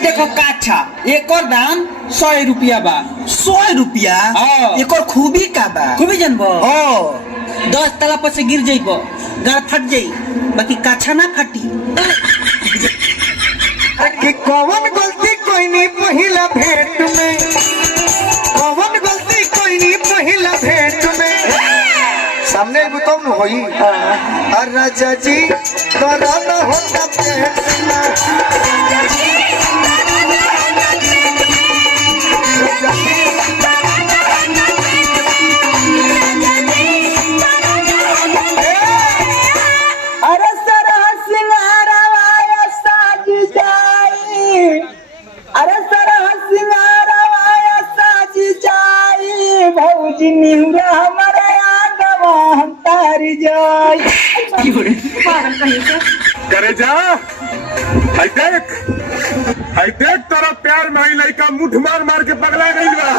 देखो काछा एक और दाम 100 रुपया बा। 100 रुपया? एक और खूबी का बा? खूबी जानबो? 10 तला पर से गिर जाइबो, गाड़ फट जाई, बाकी काछा ना फटी। कि कौन गलती कोई नहीं पहिला भेंट में, कौन गलती कोई नहीं पहिला भेंट में। सामने बताओ न होई और राजा जी तोरा न होता भेंट में। अरे सरह सिंगारवाया साज जाई, अरे सरह सिंगारवाया साज जाई, भौजी निहुरा हमारे आगवा तार जाई। करे जा हाय देख तेरा प्यार में लड़का मुठ मार मार के पगला गई बा।